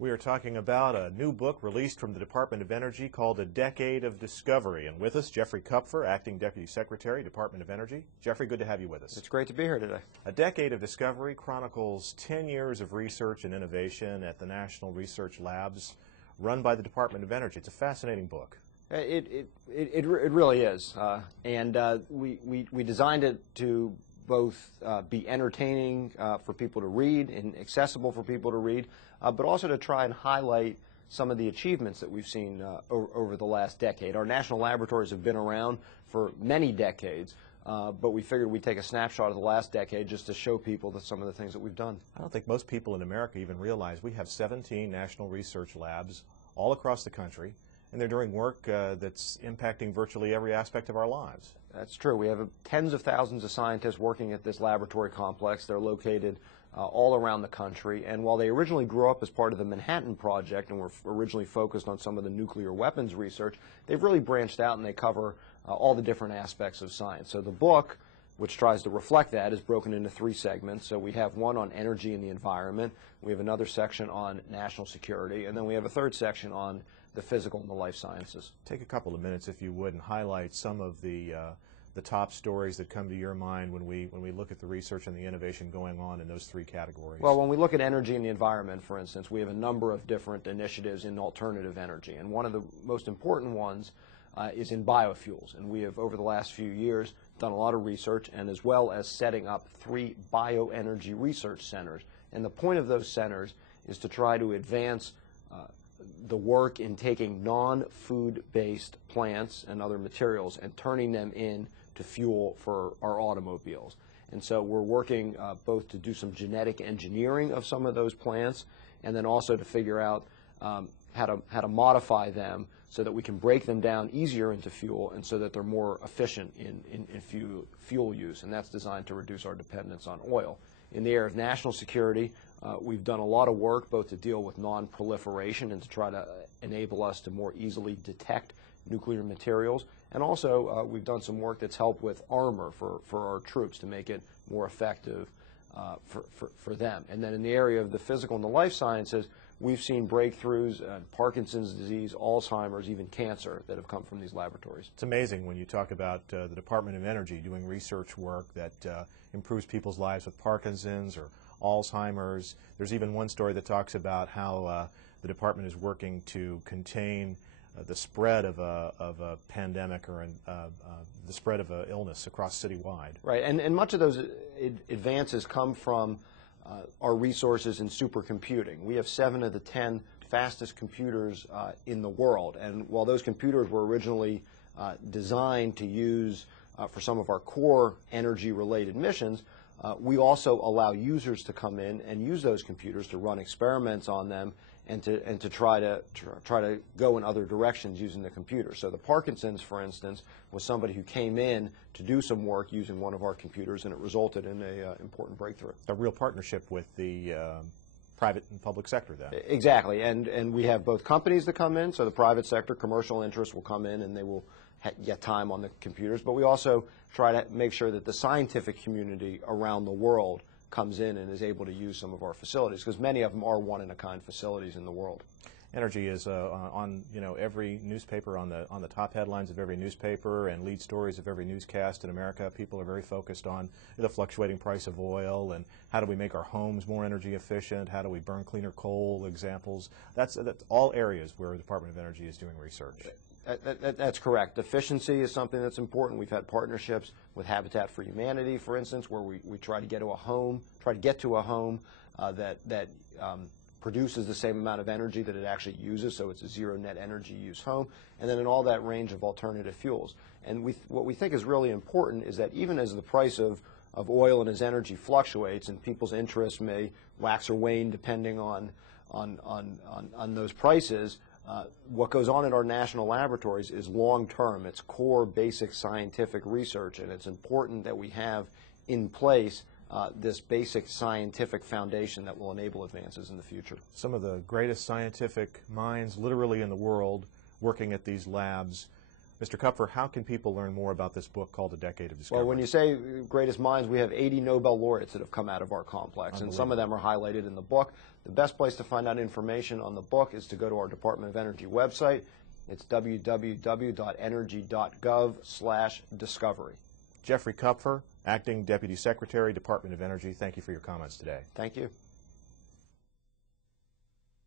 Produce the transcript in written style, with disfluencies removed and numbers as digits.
We are talking about a new book released from the Department of Energy called A Decade of Discovery. And with us, Jeffrey Kupfer, Acting Deputy Secretary, Department of Energy. Jeffrey, good to have you with us. It's great to be here today. A Decade of Discovery chronicles 10 years of research and innovation at the National Research Labs run by the Department of Energy. It's a fascinating book. It really is. We designed it to both be entertaining for people to read and accessible for people to read, but also to try and highlight some of the achievements that we've seen over the last decade. Our national laboratories have been around for many decades, but we figured we'd take a snapshot of the last decade just to show people that some of the things that we've done. I don't think most people in America even realize we have 17 national research labs all across the country, and they're doing work that's impacting virtually every aspect of our lives. That's true. We have tens of thousands of scientists working at this laboratory complex. They're located all around the country, and while they originally grew up as part of the Manhattan Project and were originally focused on some of the nuclear weapons research, they've really branched out and they cover all the different aspects of science. So the book, which tries to reflect that, is broken into 3 segments. So we have one on energy and the environment, we have another section on national security, and then we have a third section on the physical and the life sciences. Take a couple of minutes, if you would, and highlight some of the top stories that come to your mind when we look at the research and the innovation going on in those 3 categories. Well, when we look at energy and the environment, for instance, we have a number of different initiatives in alternative energy, and one of the most important ones is in biofuels. And we have, over the last few years, done a lot of research, and as well as setting up 3 bioenergy research centers. And the point of those centers is to try to advance the work in taking non-food-based plants and other materials and turning them into fuel for our automobiles. And so we're working both to do some genetic engineering of some of those plants, and then also to figure out how to modify them so that we can break them down easier into fuel and so that they're more efficient in fuel use. And that's designed to reduce our dependence on oil. In the area of national security, we've done a lot of work both to deal with non-proliferation and to try to enable us to more easily detect nuclear materials. And also, we've done some work that's helped with armor for our troops to make it more effective for them. And then in the area of the physical and the life sciences, we've seen breakthroughs in Parkinson's disease, Alzheimer's, even cancer that have come from these laboratories. It's amazing when you talk about the Department of Energy doing research work that improves people's lives with Parkinson's or Alzheimer's. There's even one story that talks about how the department is working to contain the spread of a pandemic or the spread of an illness across citywide. Right, and much of those advances come from our resources in supercomputing. We have 7 of the 10 fastest computers in the world, and while those computers were originally designed to use for some of our core energy-related missions, we also allow users to come in and use those computers to run experiments on them and to try to go in other directions using the computer. So the Parkinson's, for instance, was somebody who came in to do some work using one of our computers, and it resulted in an important breakthrough. A real partnership with the private and public sector, then. Exactly, and we have both companies that come in, so the private sector, commercial interests will come in and they will get time on the computers, but we also try to make sure that the scientific community around the world comes in and is able to use some of our facilities, because many of them are one-in-a-kind facilities in the world. Energy is on every newspaper, on the top headlines of every newspaper and lead stories of every newscast in America. People are very focused on the fluctuating price of oil and how do we make our homes more energy efficient, how do we burn cleaner coal, examples. That's all areas where the Department of Energy is doing research. That's correct. Efficiency is something that's important. We've had partnerships with Habitat for Humanity, for instance, where we try to get to a home that produces the same amount of energy that it actually uses, so it's a zero net energy use home, and then in all that range of alternative fuels. And what we think is really important is that even as the price of oil and as energy fluctuates and people's interests may wax or wane depending on those prices, what goes on in our national laboratories is long-term. It's core basic scientific research, and it's important that we have in place this basic scientific foundation that will enable advances in the future. Some of the greatest scientific minds literally in the world working at these labs. Mr. Kupfer, how can people learn more about this book called A Decade of Discovery? Well, when you say greatest minds, we have 80 Nobel laureates that have come out of our complex, and some of them are highlighted in the book. The best place to find out information on the book is to go to our Department of Energy website. It's www.energy.gov/discovery. Jeffrey Kupfer, Acting Deputy Secretary, Department of Energy, thank you for your comments today. Thank you.